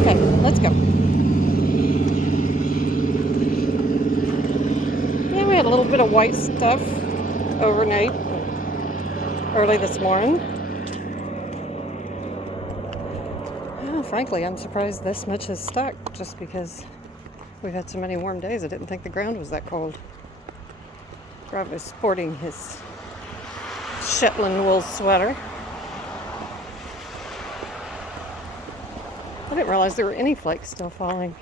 Okay, let's go. Yeah, we had a little bit of white stuff overnight, early this morning. Yeah, frankly, I'm surprised this much has stuck just because we've had so many warm days. I didn't think the ground was that cold. Rob is sporting his Shetland wool sweater. I didn't realize there were any flakes still falling.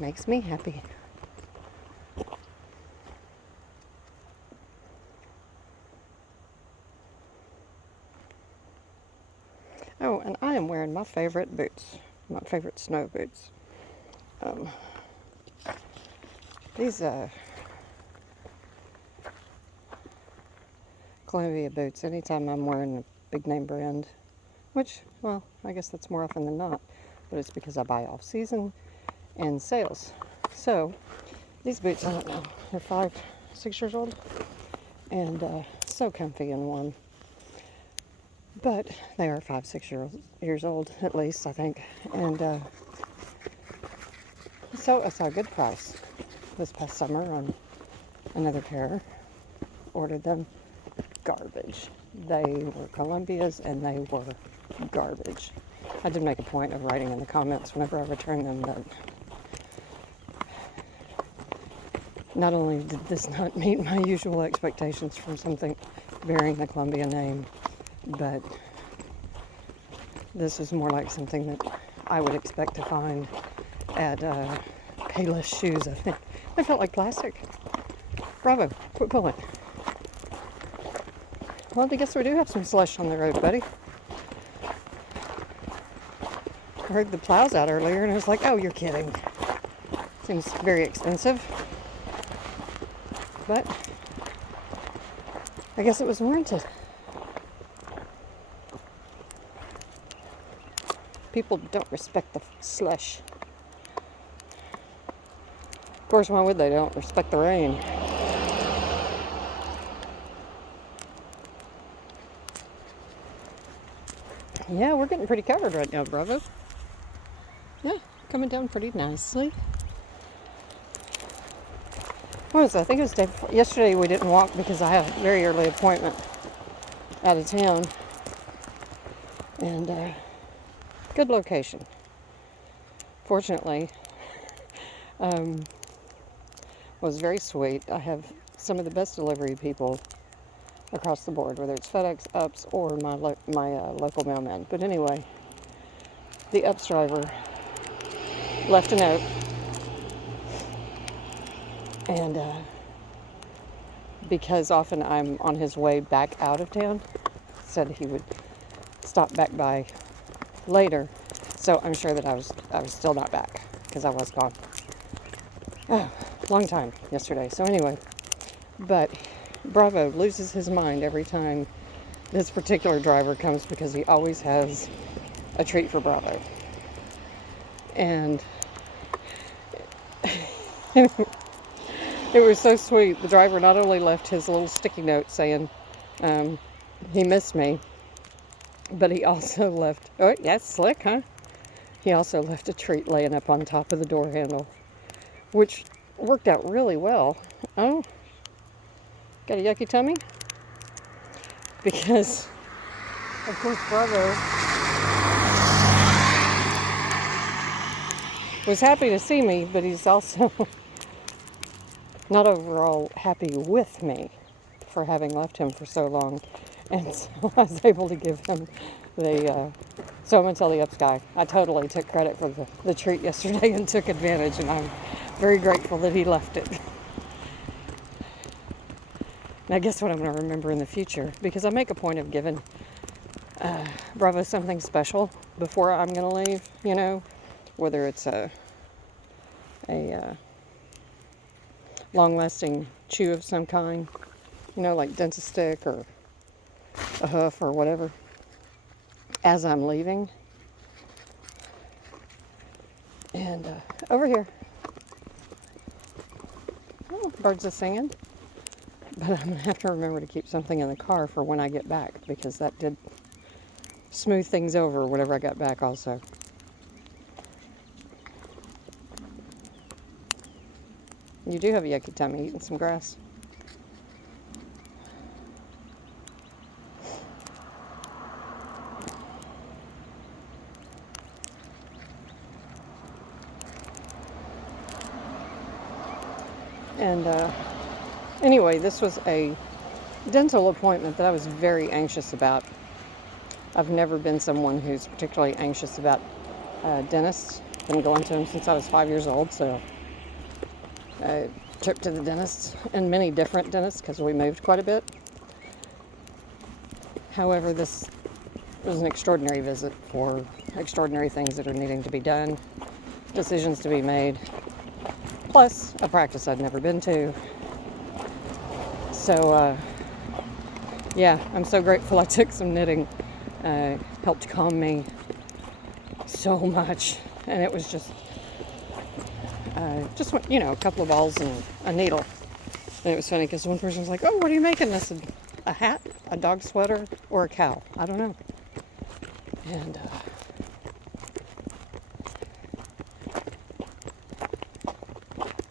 Makes me happy. Oh, and I am wearing my favorite boots, my favorite snow boots. Um, these Columbia boots, anytime I'm wearing a big name brand, which, well, I guess that's more often than not, but it's because I buy off season and sales. So these boots, I don't know, they're 5, 6 years old, and so comfy and warm. But they are 5, 6 years old at least, I think, and so I saw a good price this past summer on another pair. Ordered them. Garbage. They were Columbia's and they were garbage. I did make a point of writing in the comments whenever I returned them that not only did this not meet my usual expectations from something bearing the Columbia name, but this is more like something that I would expect to find at Payless Shoes, I think. They felt like plastic. Bravo, quit pulling. Well, I guess we do have some slush on the road, buddy. I heard the plows out earlier and I was like, oh, you're kidding. Seems very expensive. But I guess it was warranted. People don't respect the slush. Of course, why would they? Don't respect the rain. Yeah, we're getting pretty covered right now, Bravo. Yeah, coming down pretty nicely. What was it? I think it was day before. Yesterday we didn't walk because I had a very early appointment out of town. And good location. Fortunately, was very sweet. I have some of the best delivery people across the board, whether it's FedEx, UPS, or my local mailman. But anyway, the UPS driver left a note, and because often I'm on his way back out of town, said he would stop back by later. So I'm sure that I was still not back because I was gone. Oh, long time yesterday. So anyway, but Bravo loses his mind every time this particular driver comes because he always has a treat for Bravo. And it was so sweet. The driver not only left his little sticky note saying he missed me, but he also left, oh, that's slick, huh? He also left a treat laying up on top of the door handle, which worked out really well. Oh, got a yucky tummy? Because, of course, Bravo was happy to see me, but he's also not overall happy with me for having left him for so long. And so I was able to give him so I'm going to tell the UPS guy, I totally took credit for the treat yesterday and took advantage, and I'm very grateful that he left it. And I guess what I'm going to remember in the future, because I make a point of giving Bravo something special before I'm going to leave, you know, whether it's a long-lasting chew of some kind, you know, like dentist stick or a hoof or whatever, as I'm leaving. And over here, oh, birds are singing. But I'm going to have to remember to keep something in the car for when I get back, because that did smooth things over whenever I got back also. You do have a yucky tummy, eating some grass. And anyway, this was a dental appointment that I was very anxious about. I've never been someone who's particularly anxious about dentists. Been going to them since I was 5 years old, so I trip to the dentist, and many different dentists because we moved quite a bit. However, this was an extraordinary visit for extraordinary things that are needing to be done, decisions to be made, plus a practice I'd never been to. So, yeah, I'm so grateful I took some knitting. Helped calm me so much. And it was just a couple of balls and a needle. And it was funny because one person was like, "Oh, what are you making?" I said, "A hat, a dog sweater, or a cow? I don't know." And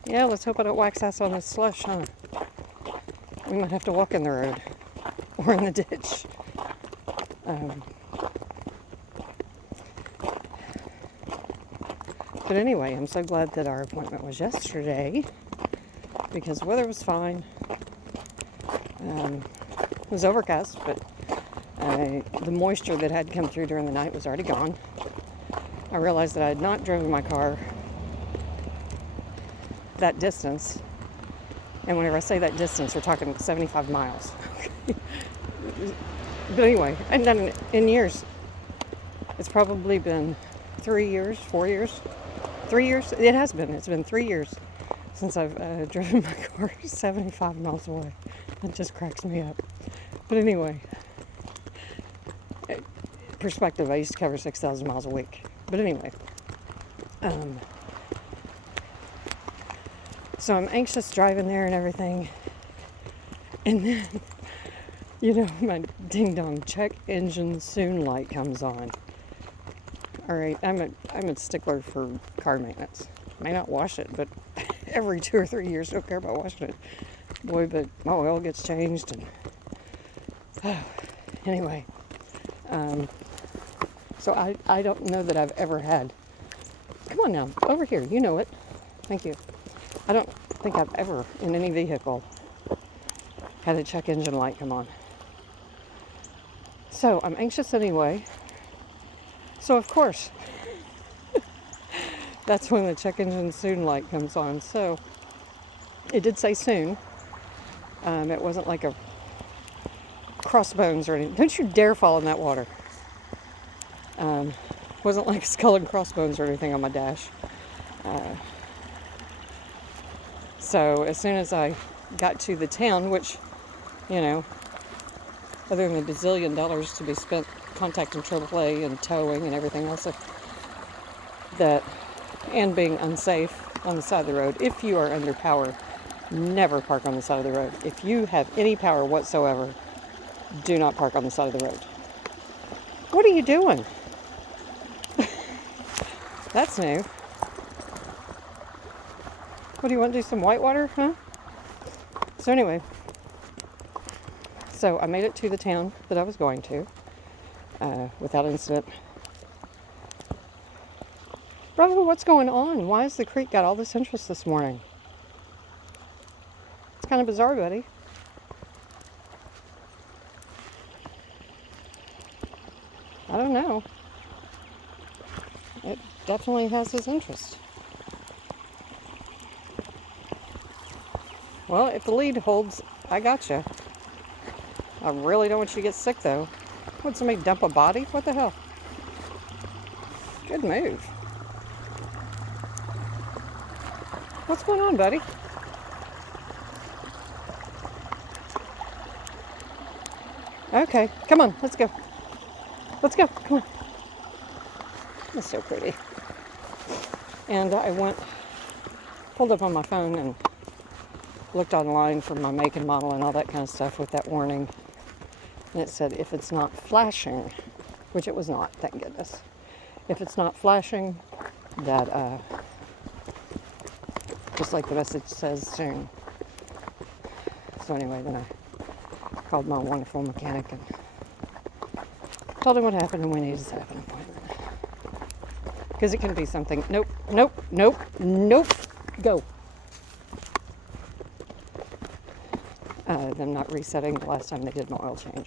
yeah, let's hope I don't wax ass on this slush, huh? We might have to walk in the road or in the ditch. But anyway, I'm so glad that our appointment was yesterday because the weather was fine. It was overcast, but the moisture that had come through during the night was already gone. I realized that I had not driven my car that distance. And whenever I say that distance, we're talking 75 miles. But anyway, I hadn't done it in years. It's probably been 3 years, 4 years, 3 years. It has been. It's been 3 years since I've driven my car 75 miles away. That just cracks me up. But anyway, perspective, I used to cover 6,000 miles a week. But anyway, so I'm anxious driving there and everything. And then, my ding-dong check engine soon light comes on. All right, I'm a stickler for car maintenance. May not wash it, but every 2 or 3 years, don't care about washing it. Boy, but my oil gets changed. And anyway, so I don't know that I've ever had. Come on now, over here. You know it. Thank you. I don't think I've ever, in any vehicle, had a check engine light come on. So I'm anxious anyway. So of course, that's when the check engine soon light comes on. So it did say soon. It wasn't like a crossbones or anything. Don't you dare fall in that water. Wasn't like a skull and crossbones or anything on my dash. So as soon as I got to the town, which, other than the bazillion dollars to be spent contacting AAA and towing and everything else, and being unsafe on the side of the road. If you are under power, never park on the side of the road. If you have any power whatsoever, do not park on the side of the road. What are you doing? That's new. What, do you want to do some whitewater, huh? So anyway, so I made it to the town that I was going to without incident. Brother, what's going on? Why has the creek got all this interest this morning? It's kind of bizarre, buddy. I don't know. It definitely has his interest. Well, if the lead holds, I gotcha. I really don't want you to get sick, though. Would somebody dump a body? What the hell? Good move. What's going on, buddy? Okay, come on, let's go. Let's go, come on. That's so pretty. And I pulled up on my phone and looked online for my make and model and all that kind of stuff with that warning. And it said, if it's not flashing, which it was not, thank goodness. If it's not flashing, that, just like the message says, soon. So anyway, then I called my wonderful mechanic and told him what happened and we needed to set up an appointment. Because it can be something, nope, go. Them not resetting the last time they did an oil change.